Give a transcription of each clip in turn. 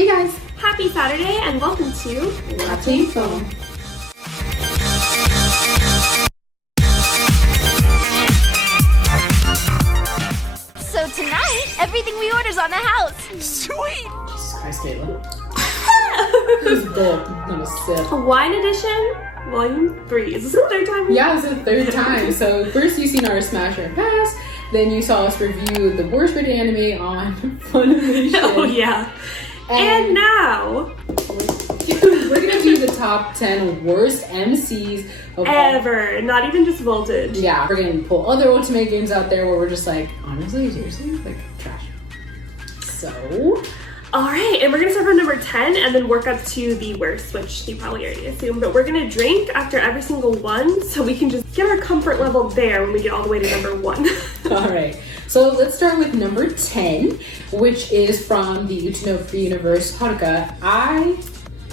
Hey guys! Happy Saturday and welcome to Watching Film. So tonight, everything we order's on the house. Sweet! Jesus Christ, Caitlin. It was gulp, not a sip. Wine Edition, Volume 3. Is this the third time? Yeah, it's the third time. So first you seen our Smasher and Pass, then you saw us review the worst rated anime on Funimation. Oh yeah. And now we're gonna do the top 10 worst MCs of ever. Not even just Voltage. Yeah, we're gonna pull other Otome games out there where we're just like, honestly, seriously, like trash. So Alright, and we're gonna start from number 10 and then work up to the worst, which you probably already assumed, but we're gonna drink after every single one so we can just get our comfort level there when we get all the way to number 1. Alright, so let's start with number 10, which is from the Otome universe, Haruka.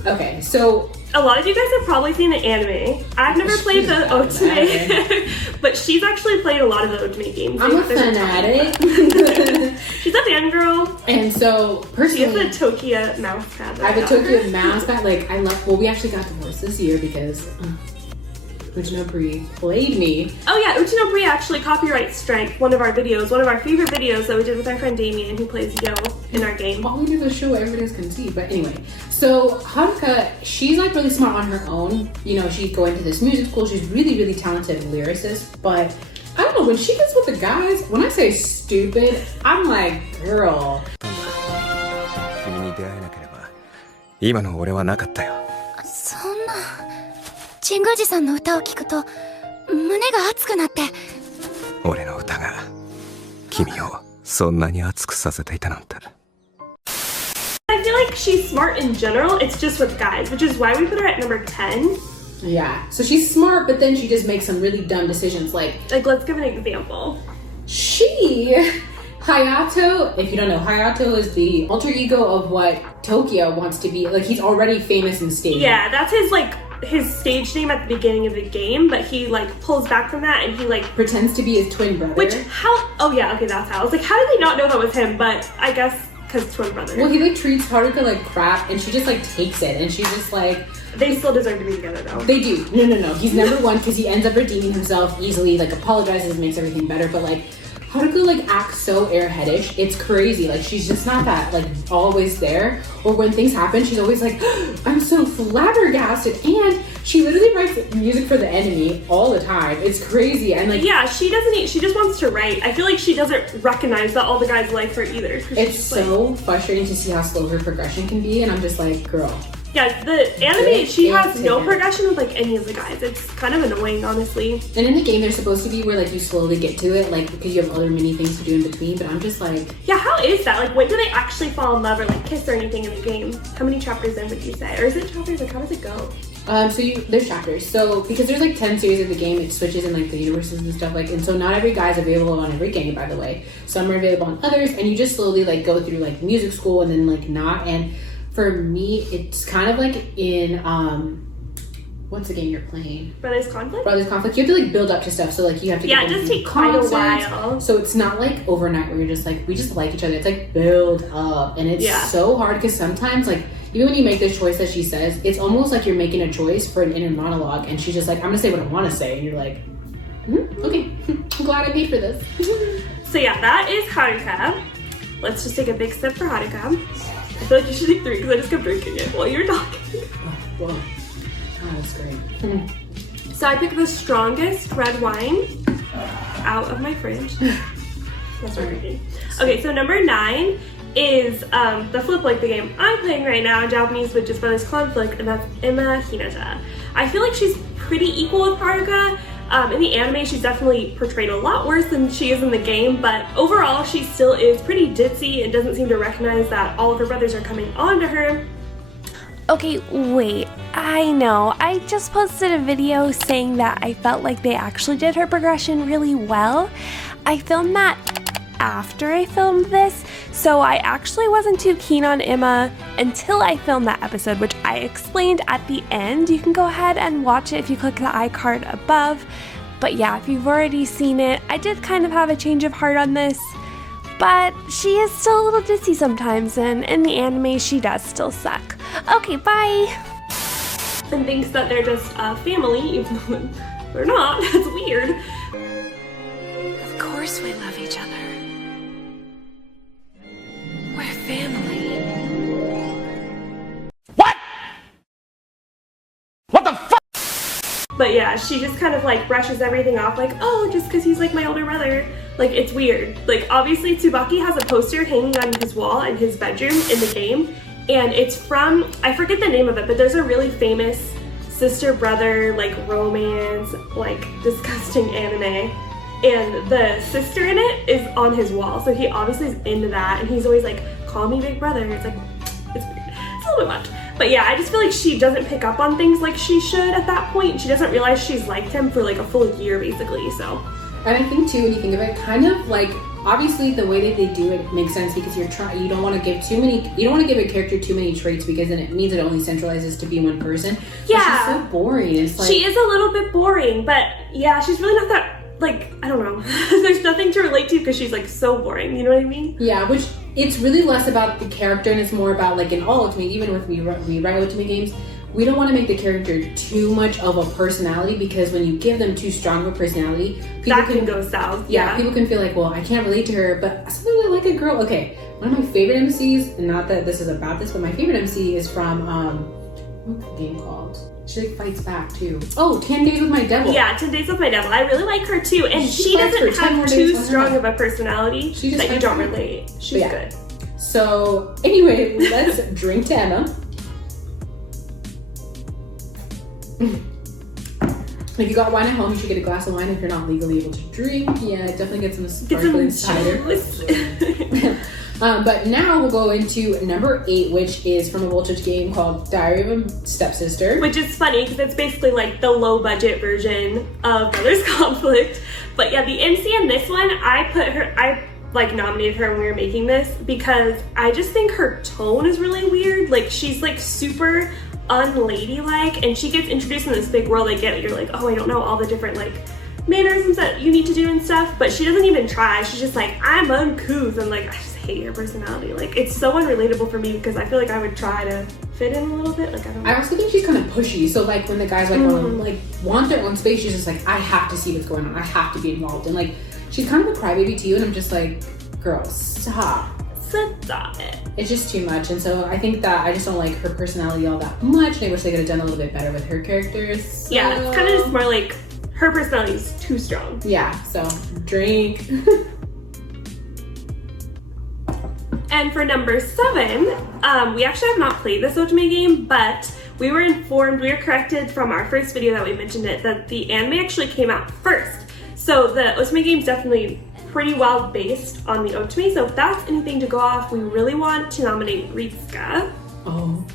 Okay, so a lot of you guys have probably seen the anime. I've never played the Otome, but she's actually played a lot of the Otome games. I'm a fanatic. She's a fangirl. And so, personally, she has a Tokia mouse pad. I have a Tokia mouse pad. Like, I love, well, we actually got divorced this year because Uchinobri played me. Oh yeah, Uchinobri actually copyright strike one of our videos, one of our favorite videos that we did with our friend Damien, who plays Yo in our game. All we did was show what everybody can see. But anyway, so Haruka, she's like really smart on her own. You know, she's going to this music school. She's really, really talented lyricist. But I don't know, when she gets with the guys, when I say stupid, I'm like, girl. 君に出会えなければ今の俺はなかったよ。そんな神宮寺さんの歌を聴くと胸が熱くなって。俺の歌が君をそんなに熱くさせていたなんて。I feel like she's smart in general, it's just with guys, which is why we put her at number 10. Yeah, so she's smart, but then she just makes some really dumb decisions. Like let's give an example. Hayato, if you don't know, Hayato is the alter ego of what Tokia wants to be. Like, he's already famous in stage. Yeah, that's his stage name at the beginning of the game, but he pulls back from that and he pretends to be his twin brother. Which, oh yeah, okay, that's how. I was like, how did they not know that was him? But I guess because twin brother. Well, he treats Haruka like crap and she just takes it and she's just like... They still deserve to be together though. They do. No. He's number one because he ends up redeeming himself easily, apologizes, makes everything better, but Haruka acts so airheadish. It's crazy. She's just not that always there. Or when things happen, she's always like, I'm so flabbergasted. And she literally writes music for the enemy all the time. It's crazy. And yeah, she doesn't. She just wants to write. I feel like she doesn't recognize that all the guys like her either. It's so frustrating to see how slow her progression can be. And I'm just like, girl. Yeah, the anime, she has no progression with any of the guys. It's kind of annoying, honestly. And in the game, they're supposed to be where you slowly get to it, because you have other mini things to do in between. But I'm just like, yeah, how is that? When do they actually fall in love or kiss or anything in the game? How many chapters in would you say? Or is it chapters? How does it go? There's chapters. So because there's 10 series of the game, it switches in the universes and stuff and so not every guy is available on every game, by the way. Some are available on others, and you just slowly go through music school and then not. And for me, it's kind of in what's the game you're playing? Brothers Conflict? Brothers Conflict. You have to build up to stuff. So you have to it does take quite a while. So it's not overnight where you're just we just like each other. It's build up, and it's so hard because sometimes even when you make the choice that she says, it's almost you're making a choice for an inner monologue, and she's just I'm gonna say what I want to say, and you're like, okay, I'm glad I paid for this. So yeah, that is Haruka. Let's just take a big sip for Haruka. I feel like you should take 3 because I just kept drinking it while you were talking. Oh, that's great. So I picked the strongest red wine out of my fridge. That's what drinking. Okay, so number 9 is the flip the game I'm playing right now in Japanese, which is Brothers Conflict, and that's Emma Hinata. I feel like she's pretty equal with Haruka. In the anime, she's definitely portrayed a lot worse than she is in the game, but overall, she still is pretty ditzy and doesn't seem to recognize that all of her brothers are coming on to her. Okay, wait, I know. I just posted a video saying that I felt like they actually did her progression really well. I filmed that after I filmed this, so I actually wasn't too keen on Emma until I filmed that episode, which I explained at the end. You can go ahead and watch it if you click the iCard above. But yeah, if you've already seen it, I did kind of have a change of heart on this. but she is still a little ditzy sometimes, and in the anime she does still suck. Okay, bye! And thinks that they're just a family, even though they're not. That's weird. Of course we love each other. We're family. But yeah, she just kind of like brushes everything off like, oh, just because he's like my older brother. Like, it's weird. Like, obviously Tsubaki has a poster hanging on his wall in his bedroom in the game, and it's from, I forget the name of it, but there's a really famous sister-brother like romance, like disgusting anime, and the sister in it is on his wall, so he obviously is into that, and he's always like, call me big brother. It's like, it's weird. It's a little bit much. But yeah, I just feel like she doesn't pick up on things like she should at that point. She doesn't realize she's liked him for like a full year, basically, so. And I think too, when you think of it, kind of like, obviously the way that they do it makes sense because you don't want to give a character too many traits because then it means it only centralizes to be one person. Yeah. But she's so boring. It's like, she is a little bit boring, but yeah, she's really not that, like, I don't know. There's nothing to relate to because she's like so boring, you know what I mean? Yeah, which it's really less about the character and it's more about like in all Otome, even with we write Otome games, we don't want to make the character too much of a personality because when you give them too strong of a personality, people that can go south. Yeah, people can feel like, well, I can't relate to her, but sometimes I like a girl. Okay, one of my favorite MCs, and not that this is about this, but my favorite MC is from, what's the game called? She like fights back too. Oh, 10 Days with My Devil. Yeah, 10 Days with My Devil. I really like her too, and she doesn't have too strong of a personality that you don't relate. She's good. So anyway, let's drink to Emma. If you got wine at home, you should get a glass of wine if you're not legally able to drink. Yeah, definitely get some sparkling cider. But now we'll go into number 8, which is from a Voltage game called Diary of a Stepsister. Which is funny because it's basically like the low budget version of Brothers Conflict. But yeah, the MC in this one, I like nominated her when we were making this because I just think her tone is really weird. Like, she's like super unladylike, and she gets introduced in this big world. You're like, oh, I don't know all the different like mannerisms that you need to do and stuff, but she doesn't even try. She's just like, I'm uncouth, and like, I just hate her personality. Like, it's so unrelatable for me because I feel like I would try to fit in a little bit. Like, I don't know. I also think she's kind of pushy, so like when the guys like want their own space, she's just like, I have to see what's going on, I have to be involved, and like she's kind of a crybaby to you, and I'm just like, girl, stop it. It's just too much, and so I think that I just don't like her personality all that much, and I wish they could have done a little bit better with her characters. So. Yeah, it's kind of just more like her personality is too strong. Yeah, so drink. And for number 7, we actually have not played this Otome game, but we were corrected from our first video that we mentioned it, that the anime actually came out first. So the Otome game is definitely pretty well based on the Otome, so if that's anything to go off, we really want to nominate Ritsuka. Oh.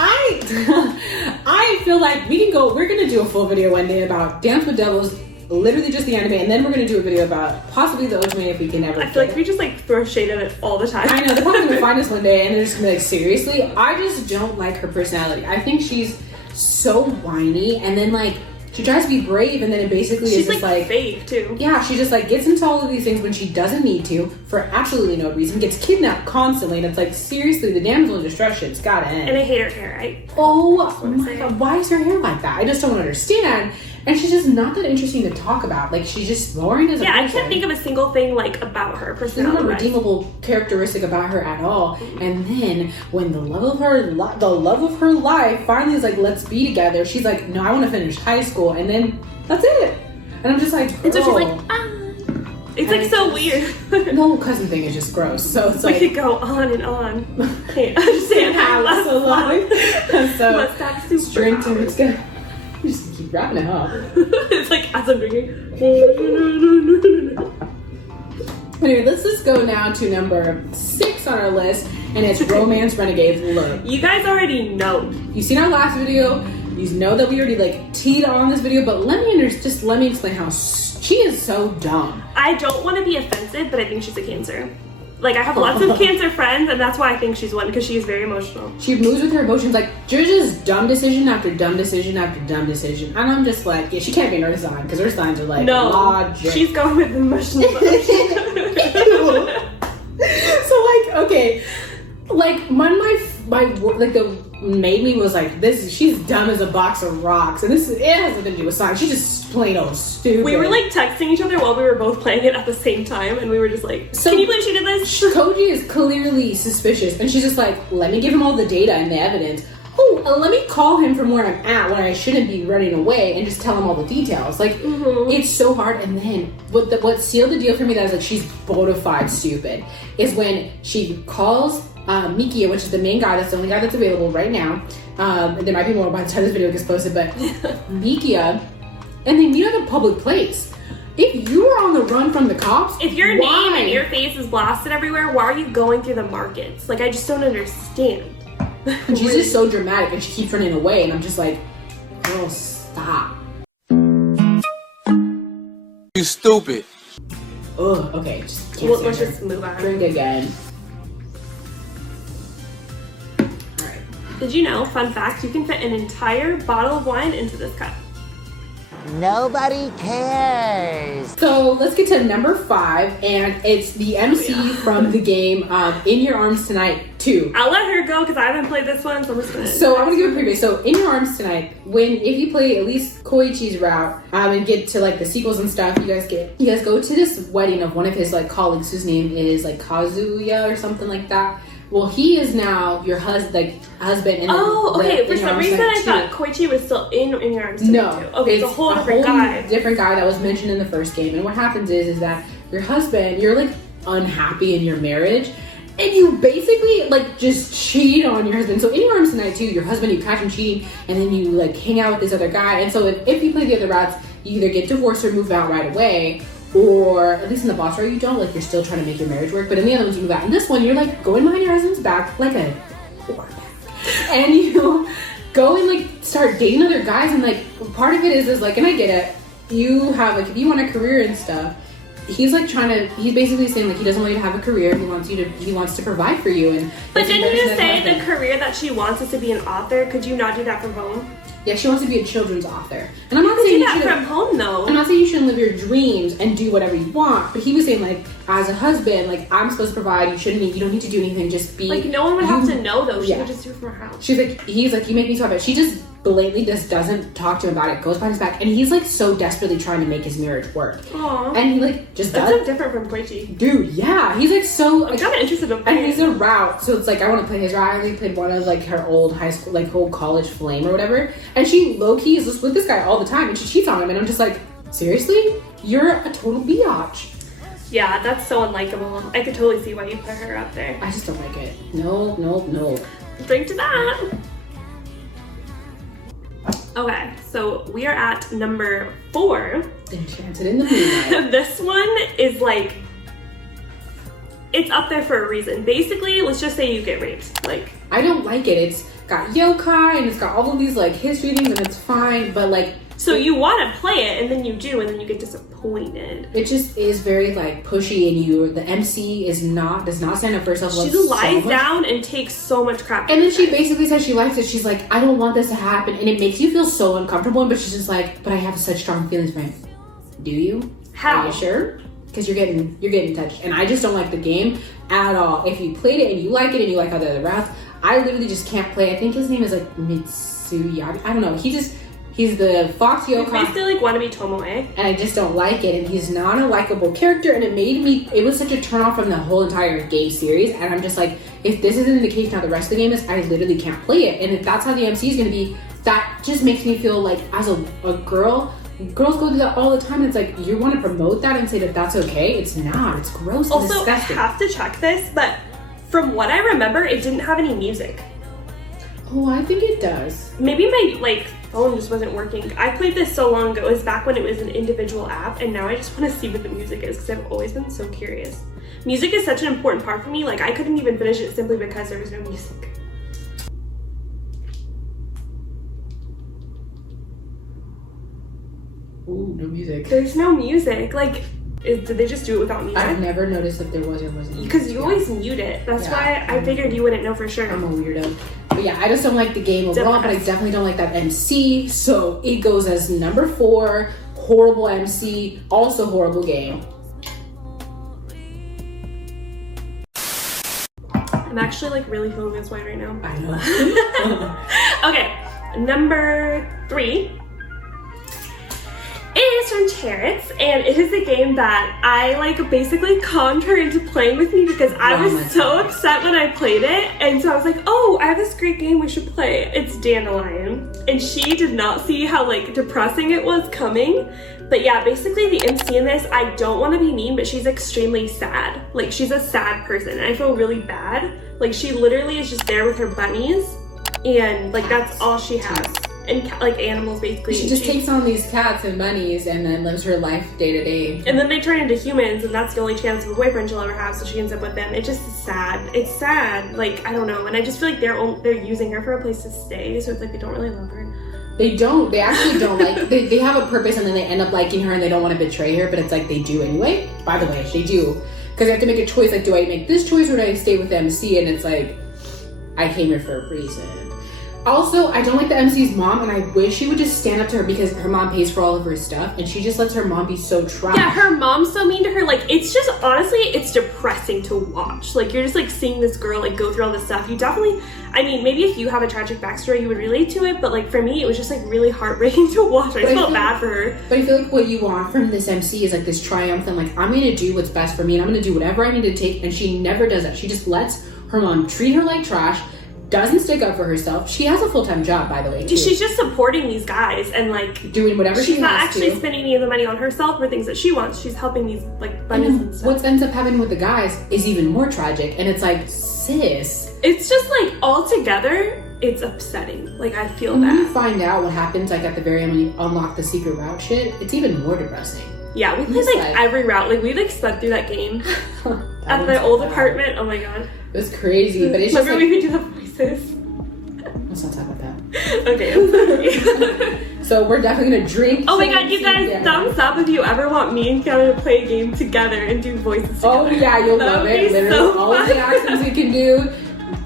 I feel like we're gonna do a full video one day about Dance with Devils, literally just the anime, and then we're gonna do a video about possibly the Otome if we can ever. I feel like we just like throw shade at it all the time. I know, they're probably gonna find us one day and they're just gonna be like, seriously? I just don't like her personality. I think she's so whiny, and then like she tries to be brave, and then it basically is just like fake too. Yeah, she just like gets into all of these things when she doesn't need to for absolutely no reason. Gets kidnapped constantly, and it's like, seriously, the damsel in distress shit's gotta end. And I hate her hair. Oh my god, why is her hair like that? I just don't understand. And she's just not that interesting to talk about. Like, she's just boring as a person. I can't think of a single thing like about her personality. There's not a redeemable characteristic about her at all. Mm-hmm. And then when the love of her life finally is like, let's be together, she's like, no, I want to finish high school, and then that's it. And I'm just like, girl. And so she's like, It's like so weird. The whole cousin thing is just gross. So it's like, we could go on and on. Can't understand how it so long. So let's stop super drink to it's gonna. You just keep wrapping it up. It's like as I'm drinking. Anyway, let's just go now to number 6 on our list, and it's Romance Renegades. Look, you guys already know. You've seen our last video. You know that we already like teed on this video, but let me explain how she is so dumb. I don't want to be offensive, but I think she's a Cancer. Like, I have lots of Cancer friends, and that's why I think she's one, because she's very emotional. She moves with her emotions. Like, there's just dumb decision after dumb decision after dumb decision. And I'm just like, yeah, she can't be an earth sign, because earth signs are like, logic. She's going with emotions. So, like, okay. Like, the made me was like, she's dumb as a box of rocks. And it has nothing to do with science. She's just plain old stupid. We were like texting each other while we were both playing it at the same time, and we were just like, can you believe she did this? Koji is clearly suspicious, and she's just like, let me give him all the data and the evidence. Let me call him from where I'm at when I shouldn't be running away and just tell him all the details. Like, it's so hard. And then what sealed the deal for me that is like, she's bona fide stupid is when she calls Mikia, which is the main guy, that's the only guy that's available right now. There might be more by the time this video gets posted, but Mikia, and they meet at a public place. If you are on the run from the cops, if your name and your face is blasted everywhere, why are you going through the markets? Like, I just don't understand. And she's just so dramatic, and she keeps running away, and I'm just like, girl, stop. You stupid. Ugh, okay, just can't Let's just move on. Drink again. Did you know, fun fact, you can fit an entire bottle of wine into this cup? Nobody cares. So let's get to number 5, and it's the MC from the game In Your Arms Tonight 2. I'll let her go because I haven't played this one, so I'm just gonna... So I'm gonna give a preview. So In Your Arms Tonight, if you play at least Koichi's route and get to like the sequels and stuff, you guys go to this wedding of one of his like colleagues whose name is like Kazuya or something like that. Well, he is now your husband. In okay. For some reason, I thought Koichi was still in Your Arms Tonight too. Okay, it's a whole different guy. Different guy that was mentioned in the first game. And what happens is that your husband, you're like unhappy in your marriage, and you basically like just cheat on your husband. So In Your Arms Tonight too, your husband, you catch him cheating, and then you like hang out with this other guy. And so if you play the other routes, you either get divorced or move out right away. Or at least in the boss route you don't, like you're still trying to make your marriage work, but in the other ones you move out. In this one you're like going behind your husband's back like a quarterback, and you go and like start dating other guys, and like part of it is like, and I get it, you have like, if you want a career and stuff, he's basically saying like he doesn't want you to have a career, he wants to provide for you. And but didn't you say the career that she wants is to be an author? Could you not do that from home? Yeah, she wants to be a children's author. And I'm not saying you do that from home though. I'm not saying you shouldn't live your dreams and do whatever you want, but he was saying like, as a husband, like I'm supposed to provide, you don't need to do anything, just be like, no one would have to know though. She would just do it from her house. He's like, you make me so bad. She just blatantly just doesn't talk to him about it, goes behind his back, and he's like so desperately trying to make his marriage work. Aww. And he like just That's does. so different from Koichi. Dude, yeah. He's like so I'm kind of interested in playing. And he's a route, so it's like I want to play his route. I only played one of like her old high school, like old college flame or whatever. And she low-key is just with this guy all the time, and she cheats on him, and I'm just like, seriously? You're a total biatch. Yeah, that's so unlikable. I could totally see why you put her up there. I just don't like it. No. Drink to that. Okay, so we are at number 4. Enchanted in the Moonlight. This one is like, it's up there for a reason. Basically, let's just say you get raped. Like, I don't like it. It's got yokai and it's got all of these like history things, and it's fine, but like, so you want to play it, and then you do, and then you get disappointed. It just is very like pushy, and the MC does not stand up for herself. She lies down and takes so much crap. And then she basically says she likes it. She's like, I don't want this to happen, and it makes you feel so uncomfortable. But she's just like, but I have such strong feelings for him. Do you? How? Are you sure? Because you're getting touched, and I just don't like the game at all. If you played it and you like it and you like all the other routes, I literally just can't play. I think his name is like Mitsuya. I don't know. He's the Fox Yokai. He's basically like wannabe Tomoe. And I just don't like it. And he's not a likable character. And it was such a turn off from the whole entire game series. And I'm just like, if this isn't the case now the rest of the game is, I literally can't play it. And if that's how the MC is going to be, that just makes me feel like as a girl, girls go through that all the time. And it's like, you want to promote that and say that that's okay? It's not. It's gross and disgusting. Also, I have to check this, but from what I remember, it didn't have any music. Oh, I think it does. Maybe my phone just wasn't working. I played this so long ago. It was back when it was an individual app, and now I just want to see what the music is because I've always been so curious. Music is such an important part for me. Like, I couldn't even finish it simply because there was no music. Ooh, no music. There's no music. Like, Did they just do it without music? I've never noticed if there was or wasn't. Because you always mute it. That's why I figured you wouldn't know for sure. I'm a weirdo. But yeah, I just don't like the game overall, but I definitely don't like that MC. So it goes as number 4, horrible MC, also horrible game. I'm actually like really feeling this way right now. I know. Okay, number 3 is from Terrence, and it is a game that I like basically conned her into playing with me because I was so upset when I played it, and so I was like, oh, I have this great game we should play. It's Dandelion. And she did not see how like depressing it was coming. But yeah, basically the MC in this, I don't want to be mean, but she's extremely sad. Like, she's a sad person, and I feel really bad. Like, she literally is just there with her bunnies, and like that's all she has. And like animals basically. She just takes on these cats and bunnies and then lives her life day to day. And then they turn into humans, and that's the only chance of a boyfriend she'll ever have, so she ends up with them. It just is sad. It's sad. Like, I don't know. And I just feel like they're using her for a place to stay, so it's like they don't really love her. They don't. They actually don't like. They have a purpose, and then they end up liking her, and they don't want to betray her. But it's like they do anyway. By the way, they do, because they have to make a choice. Like, do I make this choice or do I stay with MC? And it's like, I came here for a reason. Also, I don't like the MC's mom, and I wish she would just stand up to her because her mom pays for all of her stuff, and she just lets her mom be so trash. Yeah, her mom's so mean to her. Like, it's just, honestly, it's depressing to watch. Like, you're just, like, seeing this girl, like, go through all this stuff. You definitely, I mean, maybe if you have a tragic backstory, you would relate to it, but, like, for me, it was just, like, really heartbreaking to watch. I felt bad for her. But I feel like what you want from this MC is, like, this triumphant, like, I'm gonna do what's best for me, and I'm gonna do whatever I need to take, and she never does that. She just lets her mom treat her like trash, doesn't stick up for herself. She has a full-time job, by the way, too. She's just supporting these guys and like doing whatever she wants to. She's not actually spending any of the money on herself for things that she wants. She's helping these like bunnies and stuff. What ends up happening with the guys is even more tragic, and it's like, sis. It's just like all together, it's upsetting. Like, I feel when that. When you find out what happens like at the very end when you unlock the secret route shit, it's even more depressing. Yeah, we played like every route. Like, we like sped through that game at the old apartment. Oh my god, it was crazy. But it's remember just we could do the voices. Let's not talk about that. Okay, I'm sorry. So we're definitely gonna drink. Oh my god, you guys, thumbs up if you ever want me and Kiana to play a game together and do voices together. Oh yeah, you'll love it. Literally, so all of the accents we can do.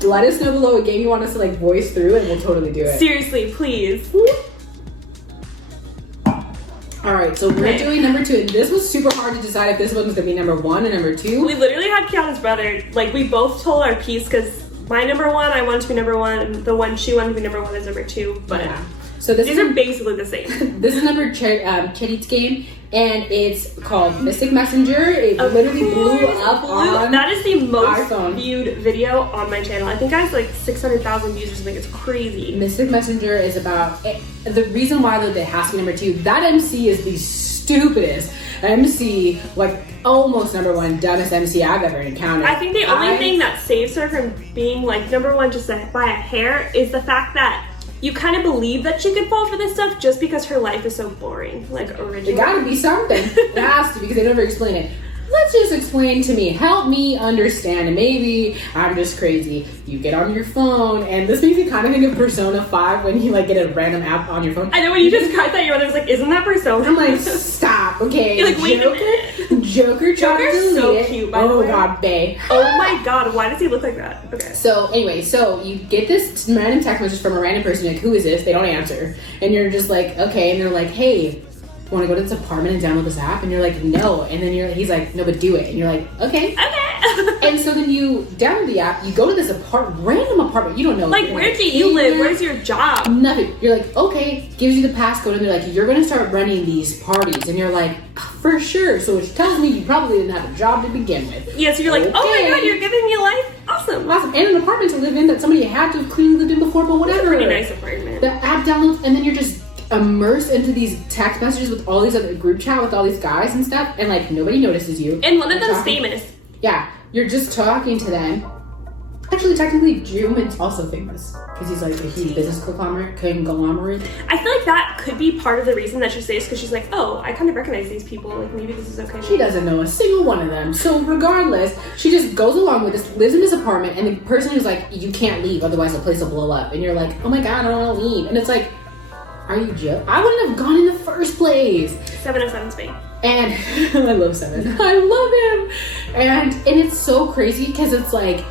Let us know below a game you want us to like voice through, and we'll totally do it. Seriously, please. All right, so we're doing number 2, and this was super hard to decide if this one was gonna be number 1 or number 2. We literally had Kiana's brother, like, we both told our piece because my number 1, I wanted to be number 1, and the one she wanted to be number 1 is number 2. But yeah. So these are basically the same. This is number Cherit's game, and it's called Mystic Messenger. It literally blew up on that is the most iPhone. viewed video on my channel. I think I have like 600,000 views or something. It's crazy. Mystic Messenger is about the reason why it has to be number 2. That MC is the stupidest MC, like almost number 1 dumbest MC I've ever encountered. I think the only thing that saves her from being like number 1 just by a hair is the fact that you kind of believe that she could fall for this stuff just because her life is so boring, like originally. It gotta be something. It has to, because they never explain it. Let's just explain to me. Help me understand. And maybe I'm just crazy. You get on your phone, and this makes me kind of think of Persona 5 when you like get a random app on your phone. I know when you just cried that your mother was like, "Isn't that Persona?" I'm like, stop. Okay. You're like, wait a minute. Joker's so cute. By the way. God, babe. Oh my god, why does he look like that? Okay. So anyway, so you get this random text message from a random person. Like, who is this? They don't answer, and you're just like, okay. And they're like, hey, want to go to this apartment and download this app? And you're like, no. And then he's like, no, but do it. And you're like, okay. And so then you download the app, you go to this random apartment, you don't know. Like, where do you live? Where's your job? Nothing. You're like, okay, gives you the passcode, and they're like, you're gonna start running these parties. And you're like, for sure. So which tells me you probably didn't have a job to begin with. Yeah, so you're like, oh my god, you're giving me life? Awesome. And an apartment to live in that somebody had to have clearly lived in before, but whatever. It's a pretty nice apartment. The app downloads, and then you're just immersed into these text messages with all these other group chat with all these guys and stuff, and like nobody notices you. And one of them's famous. Yeah, you're just talking to them. Actually, technically, Juman's also famous because he's like a huge business conglomerate. I feel like that could be part of the reason that she stays, because she's like, oh, I kind of recognize these people. Like, maybe this is okay. She doesn't know a single one of them. So regardless, she just goes along with this, lives in this apartment, and the person who's like, you can't leave, otherwise the place will blow up. And you're like, oh my god, I don't want to leave. And it's like, are you joking? I wouldn't have gone in the first place. 707 Spain. And I love Seven. I love him. And it's so crazy because it's like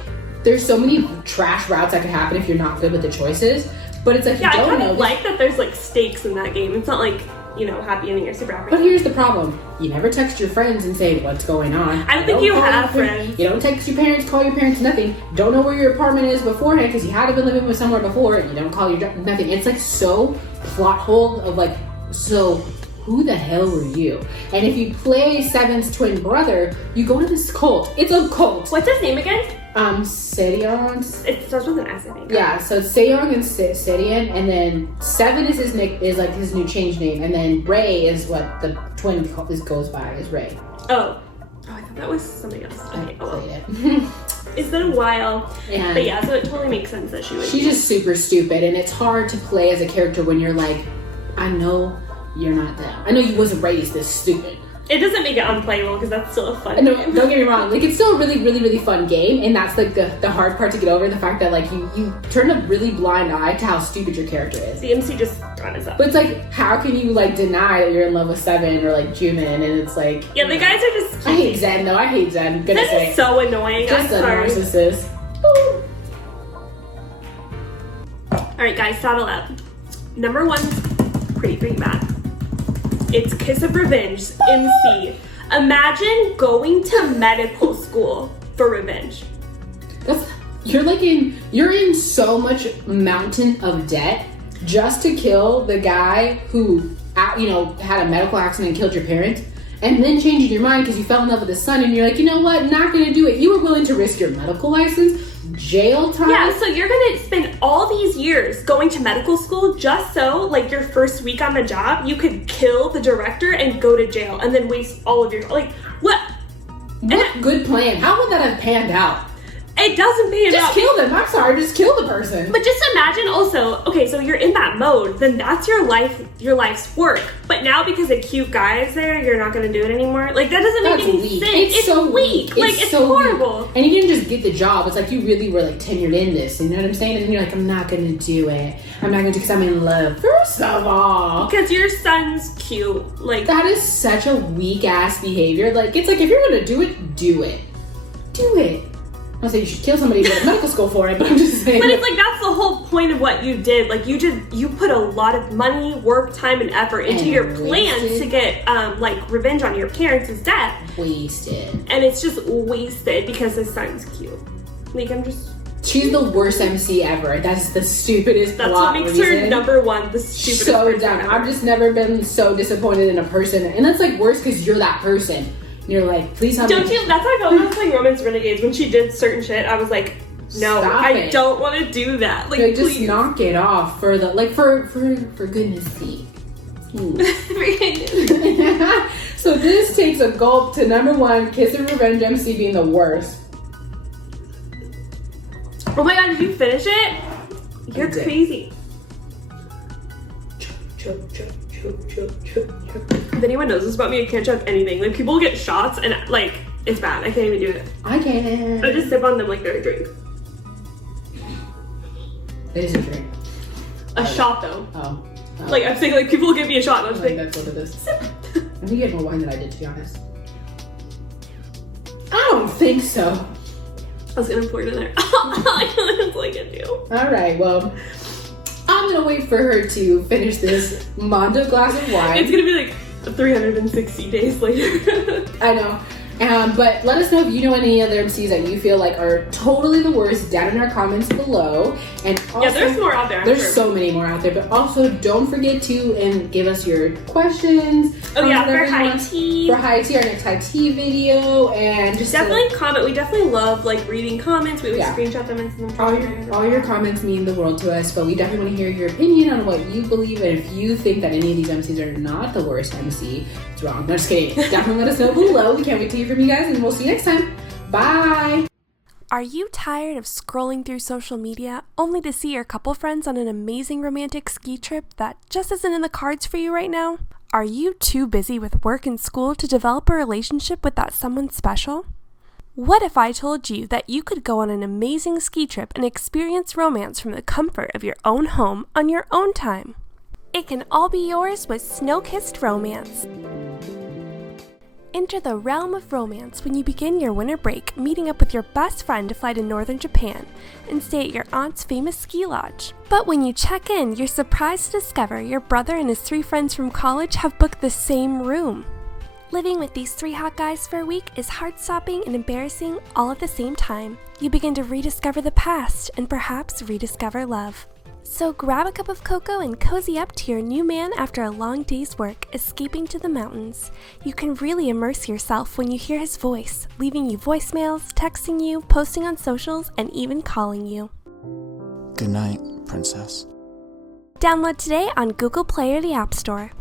there's so many trash routes that could happen if you're not good with the choices. But it's like yeah, you don't I kind know. of like that there's like stakes in that game. It's not like, you know, happy ending or super happy. But here's the problem. You never text your friends and say what's going on. I don't think you have friends. You don't text your parents, call your parents, nothing. Don't know where your apartment is beforehand because you had to been living with somewhere before. You don't call your nothing. It's like so plot hole of like, so who the hell were you? And if you play Seven's twin brother, you go to this cult. It's a cult. What's his name again? Sedion. It starts with an S, I think. Yeah, so it's Sejong and Sedion, and then Seven is his is like his new change name, and then Ray is what the twin goes by, is Ray. Oh, I thought that was something else. Okay, I played it. It's been a while, And but yeah, so it totally makes sense that she would. She's just super stupid, and it's hard to play as a character when you're like, I know you're not them. I know you wasn't raised this stupid. It doesn't make it unplayable because that's still a fun No, game. don't get me wrong. Like, it's still a really, really, really fun game, and that's like the hard part to get over, the fact that like you turn a really blind eye to how stupid your character is. The MC just got us up. But it's like, how can you like deny that you're in love with Seven or like Jumin? And it's like, Yeah, the guys are just. I hate Zen though. I hate Zen. Gonna Zen say is so annoying. just I'm a sorry. narcissist. Ooh. All right, guys, saddle up. Number one's pretty bad. It's Kiss of Revenge, MC. Imagine going to medical school for revenge. You're in so much mountain of debt just to kill the guy who, you know, had a medical accident and killed your parents, and then changing your mind because you fell in love with his son and you're like, you know what, not gonna do it. You were willing to risk your medical license, jail time. Yeah, so you're gonna spend all these years going to medical school just so, like, your first week on the job, you could kill the director and go to jail and then waste all of your, like, what? What good plan? How would that have panned out? It doesn't pan Just out. kill them. I'm sorry, just kill the person. But just imagine also, okay, so you're in that mode, then that's your life's work. But now because a cute guy is there, you're not gonna do it anymore. Like, that doesn't make That's any weak. sense. It's so weak. Like, it's so horrible. weak. And you didn't just get the job. It's like you really were like tenured in this. You know what I'm saying? And you're like, I'm not gonna do it. I'm not gonna do it because I'm in love. First of all, Because your son's cute. Like, that is such a weak ass behavior. Like, it's like, if you're gonna do it, do it. Do it. I'm not saying you should kill somebody and go to medical school for it, but I'm just saying. but it's like, that's the whole point of what you did. Like, you put a lot of money, work, time, and effort into And your plan wasted. to get, like, revenge on your parents' death. Wasted. And it's just wasted because his son's cute. Like, I'm just... She's the worst MC ever. That's the stupidest That's plot what makes reason. her number one, the stupidest So person dumb. ever. I've just never been so disappointed in a person. And that's like worse because you're that person. You're like, please help Don't me. you? That's how I felt when I was playing Romance Renegades. When she did certain shit, I was like, no, Stop I it. don't want to do that. Like, Like, just please. knock it off for the for goodness sake. So this takes a gulp to number one, Kiss of Revenge MC being the worst. Oh my god, did you finish it? You're did. crazy. If anyone knows this about me, I can't chug anything. Like, people get shots and, like, it's bad. I can't even do it. I can't. I just sip on them like they're a drink. It is a drink. A shot, though. Oh. Like, I'm saying, like, people give me a shot and I'm I just think like, that's what it is. I think you had more wine than I did, to be honest. I don't think so. I was gonna pour it in there. It's like I do. All right, well, I'm gonna wait for her to finish this Mondo glass of wine. It's gonna be like 360 days later. I know. But let us know if you know any other MCs that you feel like are totally the worst down in our comments below. And also, Yeah, there's more out there. I'm There's sure. so many more out there. But also, don't forget to give us your questions. Oh yeah, whatever for you high want. tea. For high tea, our next high tea video, and just Definitely comment. We definitely love like reading comments. We always Yeah. screenshot them and send them to all your comments mean the world to us, but we definitely want to hear your opinion on what you believe, and if you think that any of these MCs are not the worst MC, it's wrong. No, just kidding. Definitely let us know below. We can't wait to hear from you guys, and we'll see you next time. Bye! Are you tired of scrolling through social media only to see your couple friends on an amazing romantic ski trip that just isn't in the cards for you right now? Are you too busy with work and school to develop a relationship with that someone special? What if I told you that you could go on an amazing ski trip and experience romance from the comfort of your own home on your own time? It can all be yours with Snow-Kissed Romance. Enter the realm of romance when you begin your winter break meeting up with your best friend to fly to northern Japan and stay at your aunt's famous ski lodge. But when you check in, you're surprised to discover your brother and his 3 friends from college have booked the same room. Living with these 3 hot guys for a week is heart-stopping and embarrassing all at the same time. You begin to rediscover the past and perhaps rediscover love. So grab a cup of cocoa and cozy up to your new man after a long day's work, escaping to the mountains. You can really immerse yourself when you hear his voice, leaving you voicemails, texting you, posting on socials, and even calling you. Good night, princess. Download today on Google Play or the App Store.